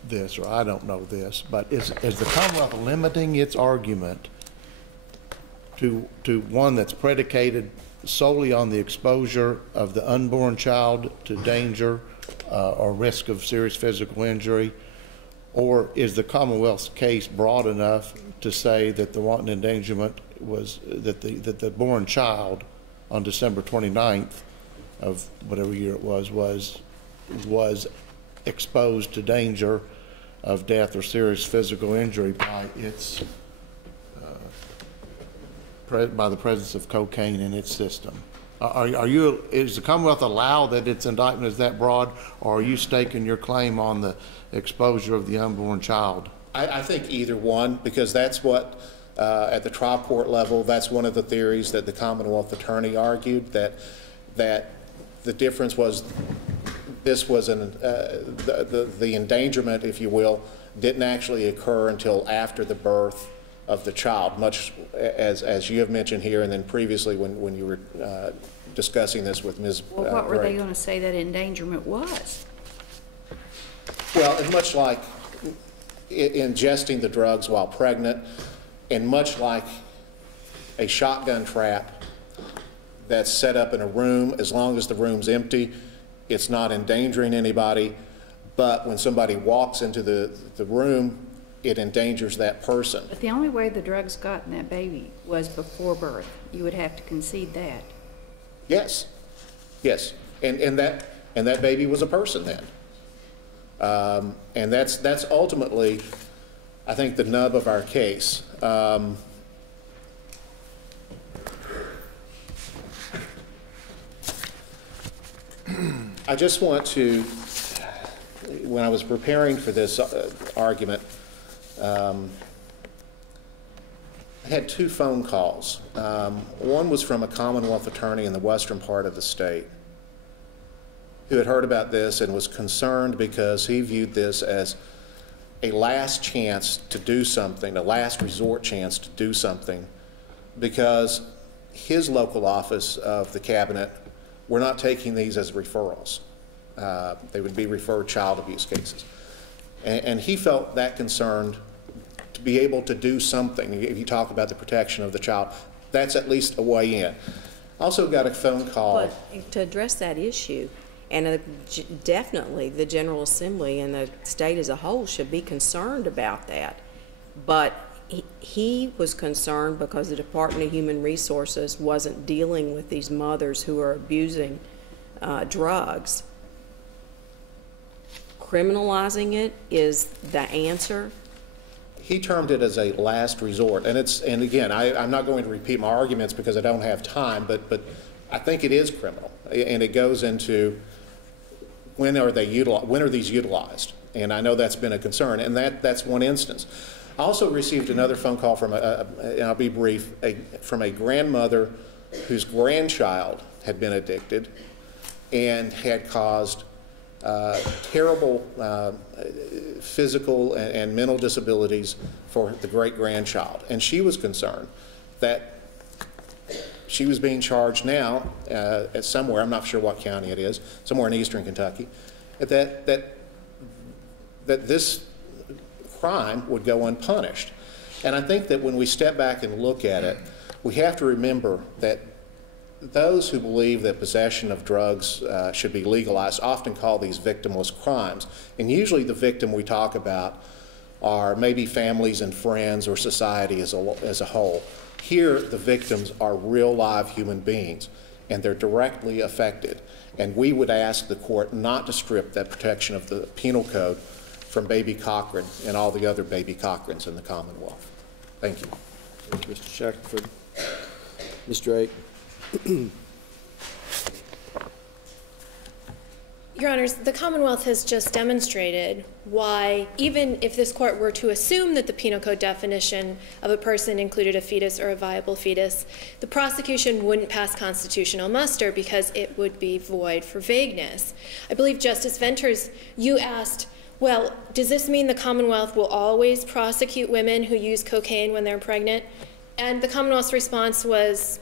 this, or I don't know this, but is the Commonwealth limiting its argument to one that's predicated solely on the exposure of the unborn child to danger or risk of serious physical injury, or is the Commonwealth's case broad enough to say that the wanton endangerment was that the born child on December 29th of whatever year it was exposed to danger of death or serious physical injury by its by the presence of cocaine in its system? Is the Commonwealth allow that its indictment is that broad, or are you staking your claim on the exposure of the unborn child? I think either one, because that's what, at the trial court level, that's one of the theories that the Commonwealth attorney argued, that the difference was this was the endangerment, if you will, didn't actually occur until after the birth of the child, much as you have mentioned here, and then previously when you were discussing this with Ms. Well, what were they going to say that endangerment was? Well, and much like ingesting the drugs while pregnant, and much like a shotgun trap that's set up in a room, as long as the room's empty, it's not endangering anybody, but when somebody walks into the room, it endangers that person. But the only way the drugs got in that baby was before birth. You would have to concede that. Yes, yes, and that baby was a person then, and that's ultimately, I think, the nub of our case. I just want to, when I was preparing for this argument, I had two phone calls. One was from a Commonwealth attorney in the western part of the state who had heard about this and was concerned because he viewed this as a last chance to do something, a last resort chance to do something, because his local office of the cabinet were not taking these as referrals. They would be referred child abuse cases. And he felt that concerned to be able to do something. If you talk about the protection of the child, that's at least a way in. Also got a phone call. But to address that issue, and definitely the General Assembly and the state as a whole should be concerned about that. But he was concerned because the Department of Human Resources wasn't dealing with these mothers who are abusing drugs. Criminalizing it is the answer. He termed it as a last resort, and again, I'm not going to repeat my arguments because I don't have time, but I think it is criminal, and it goes into when are these utilized, and I know that's been a concern, and that's one instance. I also received another phone call from and I'll be brief, from a grandmother whose grandchild had been addicted and had caused terrible physical and mental disabilities for the great-grandchild. And she was concerned that she was being charged now at somewhere, I'm not sure what county it is, somewhere in eastern Kentucky, that this crime would go unpunished. And I think that when we step back and look at it, we have to remember that those who believe that possession of drugs should be legalized often call these victimless crimes. And usually the victim we talk about are maybe families and friends or society as a whole. Here, the victims are real live human beings, and they're directly affected. And we would ask the court not to strip that protection of the penal code from baby Cochran and all the other baby Cochrans in the Commonwealth. Thank you. Thank you, Mr. Shackelford. Ms. Drake. Your Honors, the Commonwealth has just demonstrated why, even if this court were to assume that the Penal Code definition of a person included a fetus or a viable fetus, the prosecution wouldn't pass constitutional muster because it would be void for vagueness. I believe, Justice Venters, you asked, well, does this mean the Commonwealth will always prosecute women who use cocaine when they're pregnant? And the Commonwealth's response was,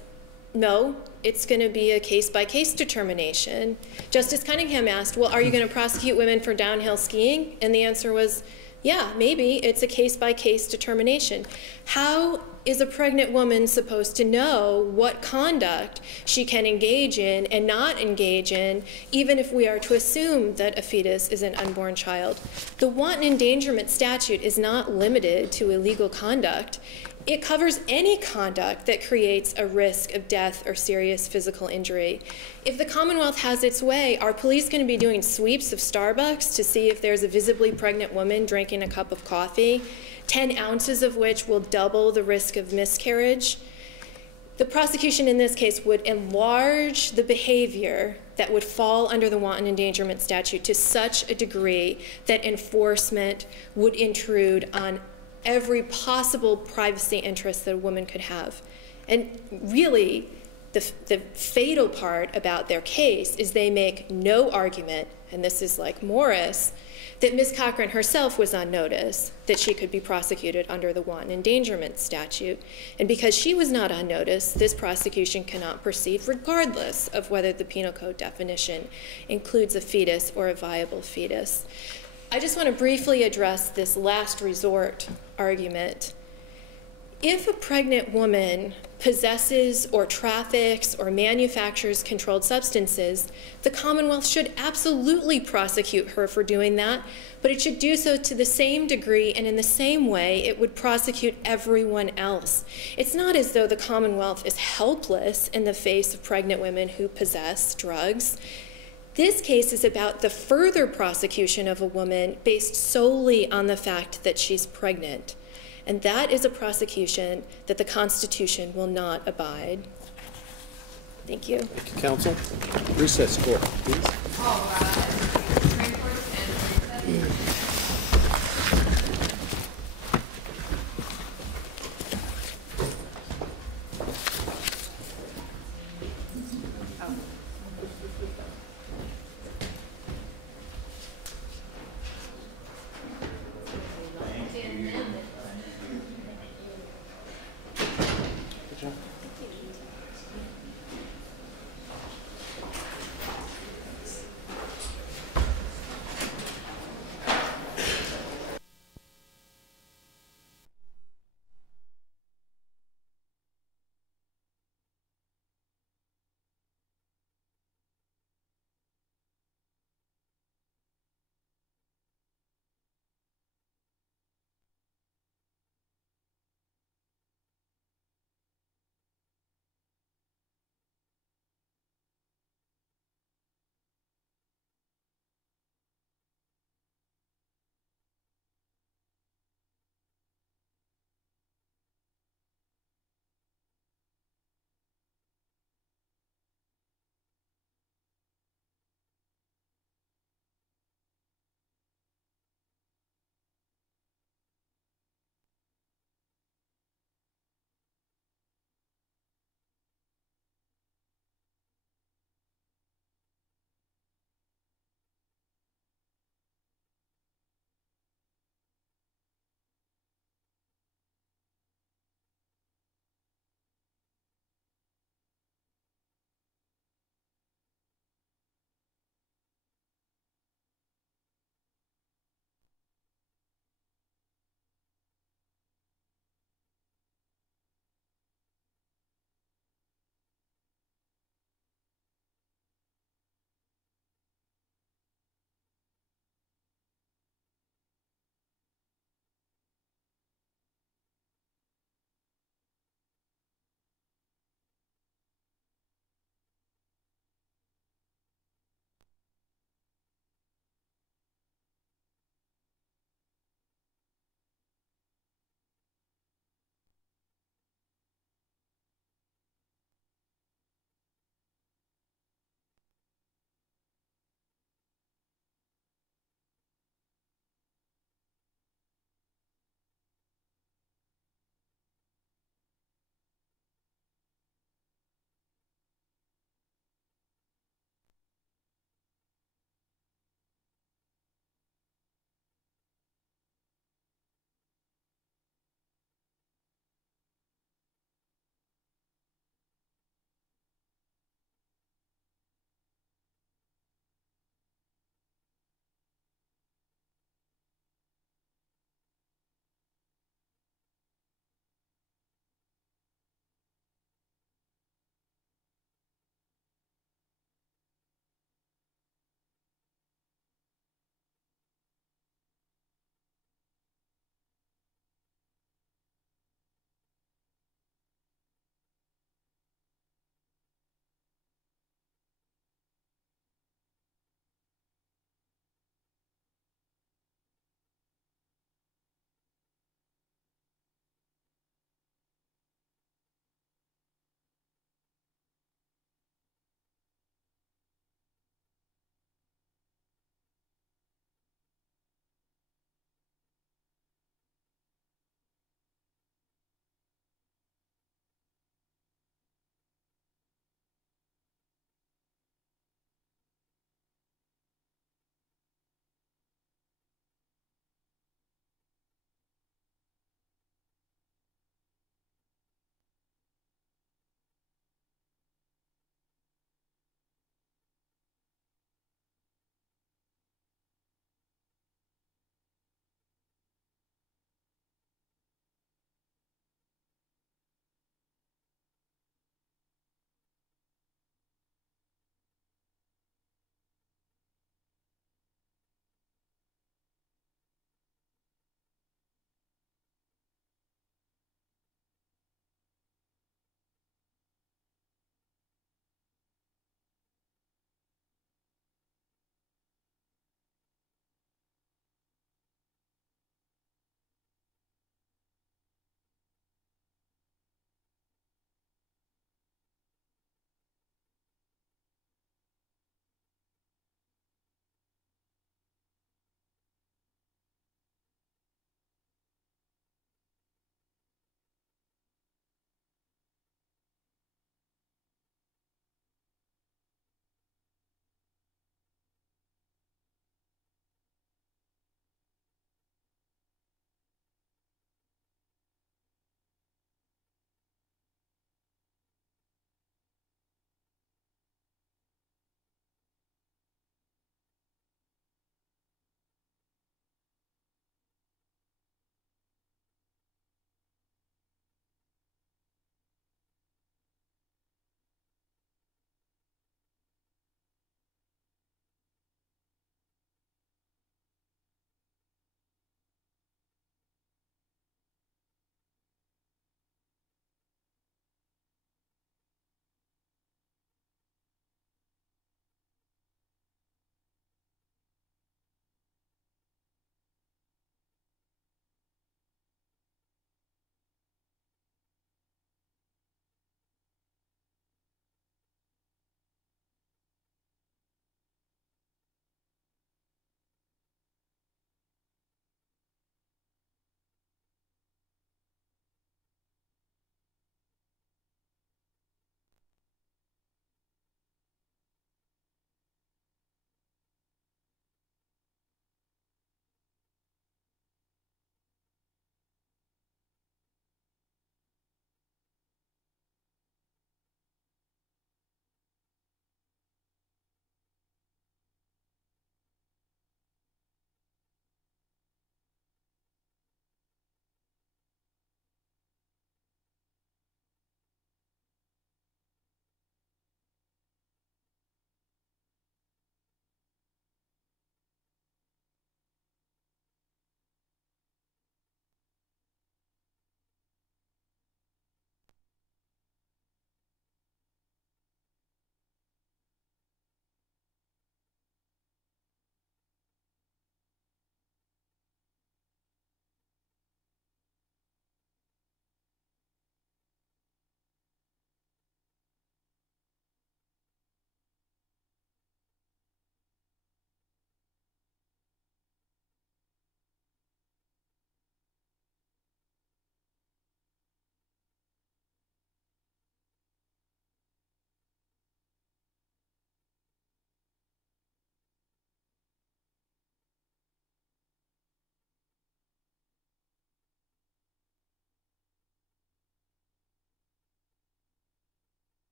no, it's going to be a case-by-case determination. Justice Cunningham asked, well, are you going to prosecute women for downhill skiing? And the answer was, yeah, maybe. It's a case-by-case determination. How is a pregnant woman supposed to know what conduct she can engage in and not engage in, even if we are to assume that a fetus is an unborn child? The wanton endangerment statute is not limited to illegal conduct. It covers any conduct that creates a risk of death or serious physical injury. If the Commonwealth has its way, are police going to be doing sweeps of Starbucks to see if there's a visibly pregnant woman drinking a cup of coffee, 10 ounces of which will double the risk of miscarriage? The prosecution in this case would enlarge the behavior that would fall under the wanton endangerment statute to such a degree that enforcement would intrude on every possible privacy interest that a woman could have. And really, the fatal part about their case is they make no argument, and this is like Morris, that Ms. Cochran herself was on notice that she could be prosecuted under the wanton endangerment statute. And because she was not on notice, this prosecution cannot proceed regardless of whether the Penal Code definition includes a fetus or a viable fetus. I just want to briefly address this last resort argument. If a pregnant woman possesses or traffics or manufactures controlled substances, the Commonwealth should absolutely prosecute her for doing that, but it should do so to the same degree and in the same way it would prosecute everyone else. It's not as though the Commonwealth is helpless in the face of pregnant women who possess drugs. This case is about the further prosecution of a woman based solely on the fact that she's pregnant. And that is a prosecution that the Constitution will not abide. Thank you. Thank you, counsel. Recess court, please. All right.